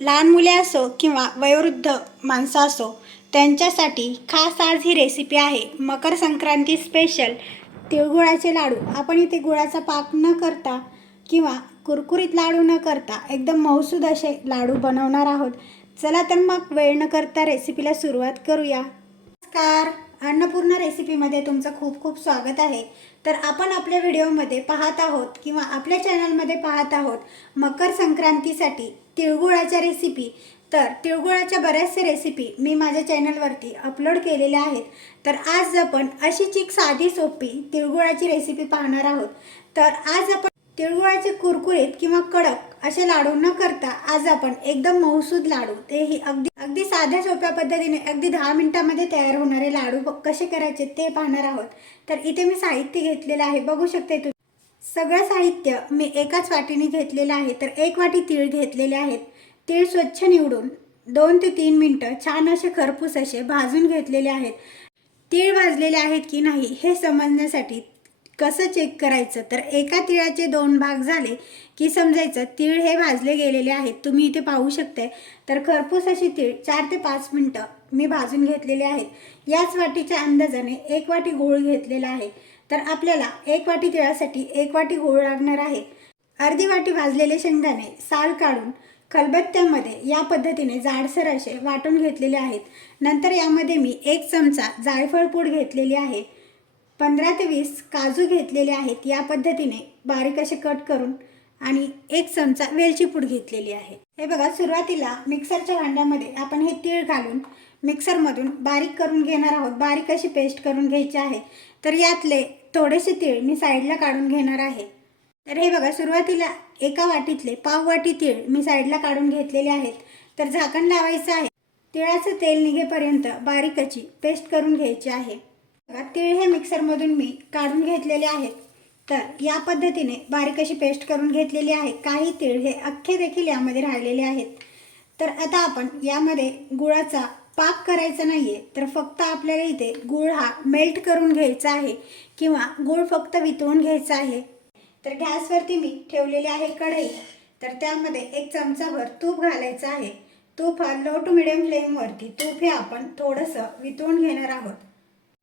लहान मुले असो किंवा वयोवृद्ध माणसं असो त्यांच्यासाठी खास आज ही रेसिपी आहे. मकर संक्रांती स्पेशल तिळगुळाचे लाडू. आपण इथे गुळाचा पाक न करता किंवा कुरकुरीत लाडू न करता एकदम मौसूद असे लाडू बनवणार आहोत. चला तर मग वेळ न करता रेसिपीला सुरुवात करूया. नमस्कार. अन्नपूर्णा रेसिपीमध्ये तुमचं खूप खूप स्वागत आहे. तर आपण आपल्या व्हिडिओमध्ये पाहत आहोत किंवा आपल्या चॅनलमध्ये पाहत आहोत मकर संक्रांतीसाठी तिळगुळाच्या रेसिपी तर तिळगुळाच्या बऱ्याचशा रेसिपी मी माझ्या चॅनलवरती अपलोड केलेल्या आहेत. तर आज आपण अशीच एक साधी सोपी तिळगुळाची रेसिपी पाहणार आहोत. तर आज आपण तिळगुळाचे कुरकुरीत किंवा कडक असे लाडू न करता आज आपण एकदम मौसूद लाडू तेही अगदी अगदी साध्या सोप्या पद्धतीने अगदी दहा मिनिटामध्ये तयार होणारे लाडू ब- कसे करायचे ते पाहणार आहोत. तर इथे मी साहित्य घेतलेलं आहे. बघू शकते तुम्ही. सगळं साहित्य मी एकाच वाटीने घेतलेलं आहे. तर एक वाटी तीळ घेतलेले आहेत. तीळ स्वच्छ निवडून दोन ते तीन मिनटं छान असे खरपूस असे भाजून घेतलेले आहेत. तीळ भाजलेले आहेत की नाही हे समजण्यासाठी कसं चेक करायचं? तर एका तिळाचे दोन भाग झाले की समजायचं तीळ हे भाजले गेलेले आहेत. तुम्ही इथे पाहू शकताय. तर खरपूस अशी तीळ चार ते पाच मिनटं मी भाजून घेतलेले आहेत याच वाटीच्या अंदाजाने एक वाटी गूळ घेतलेला आहे. तर आपल्याला एक वाटी तिळासाठी एक वाटी गूळ लागणार आहे. अर्धी वाटी भाजलेले शेंगदाणे साल काढून खलबत्त्यामध्ये या पद्धतीने जाडसर असे वाटून घेतलेले आहेत. नंतर यामध्ये मी एक चमचा जायफळ पूड घेतलेली आहे. पंधरा ते वीस काजू घेतलेले आहेत या पद्धतीने बारीक असे कट करून आणि एक चमचा वेलची पूड घेतलेली आहे. हे बघा सुरुवातीला मिक्सरच्या भांड्यामध्ये आपण हे तीळ घालून मिक्सरमधून बारीक करून घेणार आहोत. बारीक अशी पेस्ट करून घ्यायची आहे. तर यातले थोडेसे तीळ मी साईडला काढून घेणार आहे. तर हे बघा सुरुवातीला एका वाटीतले पाव वाटी तीळ मी साईडला काढून घेतलेले आहेत. तर झाकण लावायचं आहे. तिळाचं तेल निघेपर्यंत बारीकची पेस्ट करून घ्यायची आहे. बघा तीळ मिक्सरमधून मी काढून घेतलेले आहेत. तर या पद्धतीने बारीक अशी पेस्ट करून घेतलेली आहे. काही तीळ हे अख्खे देखील यामध्ये राहिलेले आहेत. तर आता आपण यामध्ये गुळाचा पाक करायचा नाही आहे तर फक्त आपल्याला इथे गुळ हा मेल्ट करून घ्यायचा आहे किंवा गुळ फक्त वितळून घ्यायचा आहे. तर गॅसवरती मी ठेवलेली आहे कढई. तर त्यामध्ये एक चमचाभर तूप घालायचं आहे. तूप हा लो टू मिडियम फ्लेमवरती तूप हे आपण थोडंसं वितळून घेणार आहोत.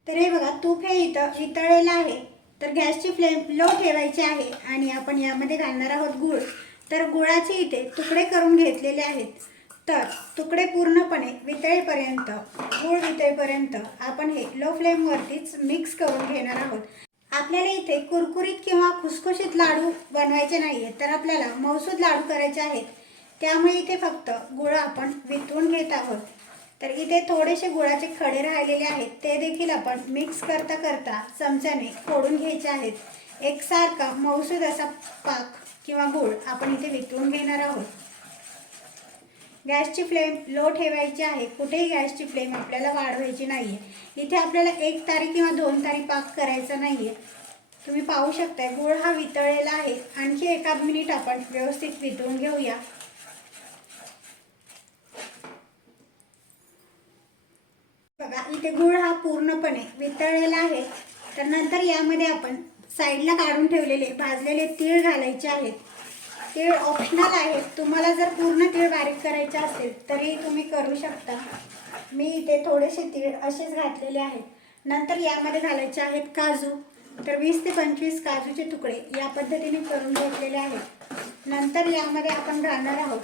तर हे बघा तूप हे इथं वितळलेलं आहे. तर गॅसची फ्लेम लो ठेवायची आहे आणि आपण यामध्ये घालणार आहोत गूळ. तर गुळाचे इथे तुकडे करून घेतलेले आहेत. तर तुकडे पूर्णपणे वितळेपर्यंत गूळ वितळेपर्यंत आपण हे लो फ्लेमवरतीच मिक्स करून घेणार आहोत. आपल्याला इथे कुरकुरीत किंवा खुसखुशीत लाडू बनवायचे नाही आहेत तर आपल्याला मौसूद लाडू करायचे आहेत. त्यामुळे इथे फक्त गुळ आपण वितळून घेत आहोत. तर इथे थोडेसे गुळाचे खडे राहिलेले आहेत. ते देखील आपण मिक्स करता करता चमच्याने फोडून घ्यायचे आहेत. एकसारखा मौसूद असा पाक किंवा गूळ आपण इथे वितळून घेणार आहोत. गॅसची फ्लेम लो ठेवायची आहे. कुठेही गॅसची फ्लेम आपल्याला वाढवायची नाही आहे इथे आपल्याला एक तारी किंवा दोन तारी पाक करायचा नाही आहे तुम्ही पाहू शकताय गूळ हा वितळलेला आहे. आणखी एका मिनिट आपण व्यवस्थित वितळून घेऊया. बघा इथे गूळ हा पूर्णपणे वितळलेला आहे. तर नंतर यामध्ये आपण साईडला काढून ठेवलेले भाजलेले तीळ घालायचे आहेत. तीळ ऑप्शनल आहेत तुम्हाला जर पूर्ण तीळ बारीक करायचे असेल तरी तुम्ही करू शकता. मी इथे थोडेसे तीळ असेच घातलेले आहेत. नंतर यामध्ये घालायचे आहेत काजू. तर वीस ते पंचवीस काजूचे तुकडे या पद्धतीने करून घेतलेले आहेत. नंतर यामध्ये आपण घालणार आहोत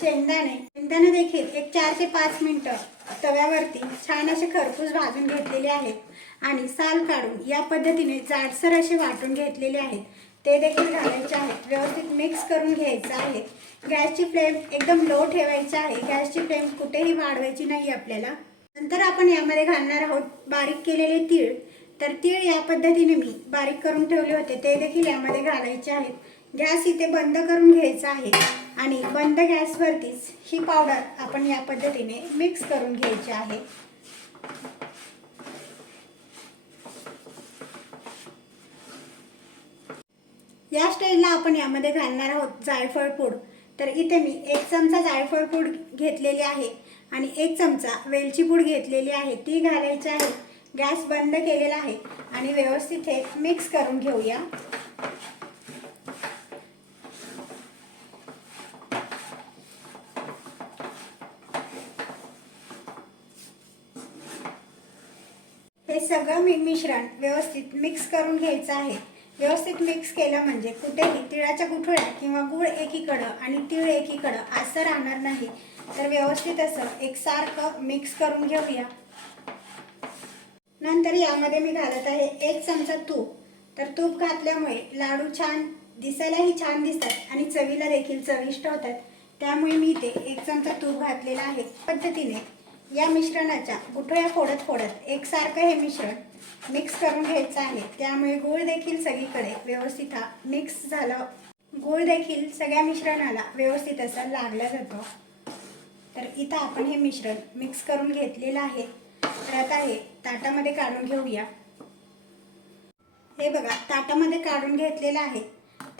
शेंगदाणे. शेंगदाणे देखील एक चार ते पाच मिनटं तव्यावरती छान असे खरपूस भाजून घेतलेले आहेत आणि साल काढून या पद्धतीने जाडसर असे वाटून घेतलेले आहेत. ते देखील घालायचे आहेत. व्यवस्थित मिक्स करून घ्यायचं आहे. गॅसची फ्लेम एकदम लो ठेवायची आहे. गॅसची फ्लेम कुठेही वाढवायची नाही आपल्याला. नंतर आपण यामध्ये घालणार आहोत बारीक केलेले तीळ. तर तीळ या पद्धतीने मी बारीक करून ठेवले होते. ते देखील यामध्ये घालायचे आहेत. गॅस इथे बंद करून घ्यायचा आहे. आणि बंद गॅसवरतीच ही पावडर आपण या पद्धतीने मिक्स करून घ्यायची आहे. या स्टेजला आपण यामध्ये घालणार आहोत जायफळ पूड. तर इथे मी एक चमचा जायफळ पूड घेतलेली आहे आणि एक चमचा वेलची पूड घेतलेली आहे. ती घालायची आहे. गॅस बंद केलेला आहे आणि व्यवस्थित हे मिक्स करून घेऊया. हे सगळं मी मिश्रण व्यवस्थित मिक्स करून घ्यायचं आहे. व्यवस्थित मिक्स केलं म्हणजे कुठेही तिळाच्या गुठळ्या किंवा गूळ एकीकडं आणि तीळ एकीकडं असं राहणार नाही. तर व्यवस्थित असं एकसारखं मिक्स करून घेऊया. नंतर यामध्ये मी घालत आहे एक चमचा तूप. तर तूप घातल्यामुळे लाडू छान दिसायलाही छान दिसतात आणि चवीला देखील चविष्ट होतात. त्यामुळे मी इथे एक चमचा तूप घातलेला आहे. पद्धतीने या मिश्रणाच्या गुठळ्या फोडत फोडत एकसारखं हे मिश्रण मिक्स करून घ्यायचं आहे. त्यामुळे गूळ देखील सगळीकडे व्यवस्थित हा मिक्स झाला. गूळ देखील सगळ्या मिश्रणाला व्यवस्थित असा लागला जातो. तर इथं आपण हे मिश्रण मिक्स करून घेतलेलं आहे. तर आता हे ताटामध्ये काढून घेऊया. हे बघा ताटामध्ये काढून घेतलेलं आहे.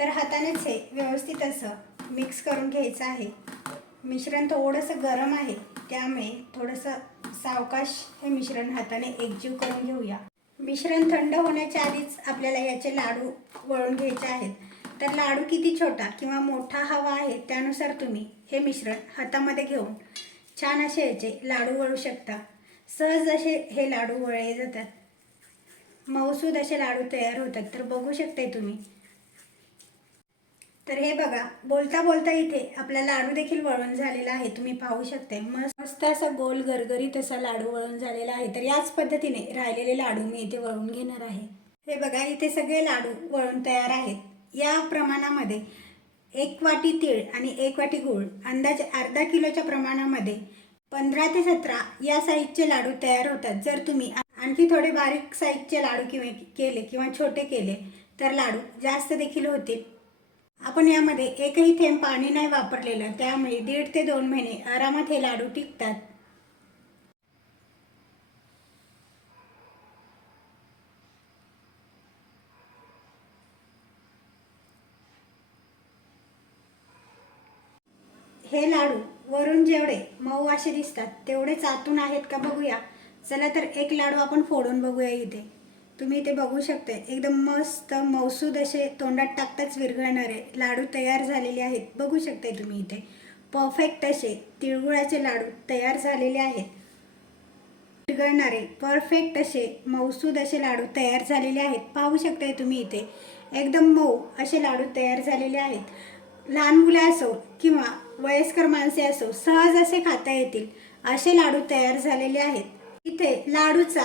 तर हातानेच हे व्यवस्थित असं मिक्स करून घ्यायचं आहे. मिश्रण थोडंसं गरम आहे. त्यामुळे थोडंसं सावकाश हे मिश्रण हाताने एकजीव करून घेऊया. मिश्रण थंड होण्याच्या आधीच आपल्याला याचे लाडू वळून घ्यायचे आहेत. तर लाडू किती छोटा किंवा मोठा हवा आहे त्यानुसार तुम्ही हे मिश्रण हातामध्ये घेऊन छान असे याचे लाडू वळू शकता. सहज असे हे लाडू वळले जातात. मऊसूद असे लाडू तयार होतात. तर बघू शकताय तुम्ही तर हे बघा बोलता बोलता इथे आपला लाडू देखील वळून झालेला आहे. तुम्ही पाहू शकते मस्त मस्त असा गोल गरगरीत असा लाडू वळून झालेला आहे. तर याच पद्धतीने राहिलेले लाडू मी इथे वळून घेणार आहे. हे बघा इथे सगळे लाडू वळून तयार आहेत. या प्रमाणामध्ये एक वाटी तीळ आणि एक वाटी गूळ अंदाजे अर्धा किलोच्या प्रमाणामध्ये पंधरा ते सतरा या साईजचे लाडू तयार होतात. जर तुम्ही आणखी थोडे बारीक साईजचे लाडू किंवा केले किंवा छोटे केले तर लाडू जास्त देखील होतील. आपण यामध्ये एकही थेंब पाणी नाही वापरलेलं त्यामुळे दीड ते दोन महिने आरामात हे लाडू टिकतात. हे लाडू वरून जेवढे मऊ असे दिसतात तेवढेच आतून आहेत का बघूया. चला तर एक लाडू आपण फोडून बघूया इथे. तुम्ही इथे बघू शकता एकदम मस्त मौसूद असे तोंडात टाकताच विरघळणारे लाडू तयार झालेले आहेत. बघू शकताय तुम्ही इथे. परफेक्ट असे तिळगुळाचे लाडू तयार झालेले आहेत. विरघळणारे परफेक्ट असे मौसूद असे लाडू तयार झालेले आहेत. पाहू शकताय तुम्ही इथे. एकदम मऊ असे लाडू तयार झालेले आहेत. लहान मुलं असो किंवा वयस्कर माणसे असो सहज असे खाता येतील असे लाडू तयार झालेले आहेत. इथे लाडूचा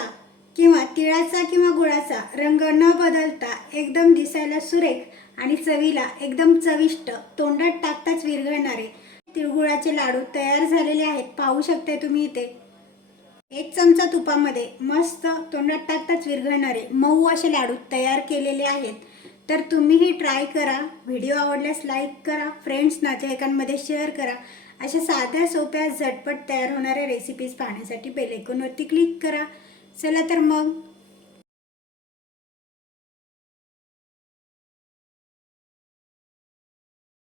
किंवा तिळाचा किंवा गुळाचा रंग न बदलता एकदम दिसायला सुरेख आणि चवीला एकदम चविष्ट तोंडात टाकताच विरघळणारे तिळगुळाचे लाडू तयार झालेले आहेत. पाहू शकताय तुम्ही इथे. एक चमचा तुपामध्ये मस्त तोंडात टाकताच विरघळणारे मऊ असे लाडू तयार केलेले आहेत. तर तुम्हीही ट्राय करा. व्हिडिओ आवडल्यास लाईक करा. फ्रेंड्स नातेवाईकांमध्ये शेअर करा. अशा साध्या सोप्या झटपट तयार होणाऱ्या रेसिपीज पाहण्यासाठी बेलेकोनवरती क्लिक करा. चला तर मग.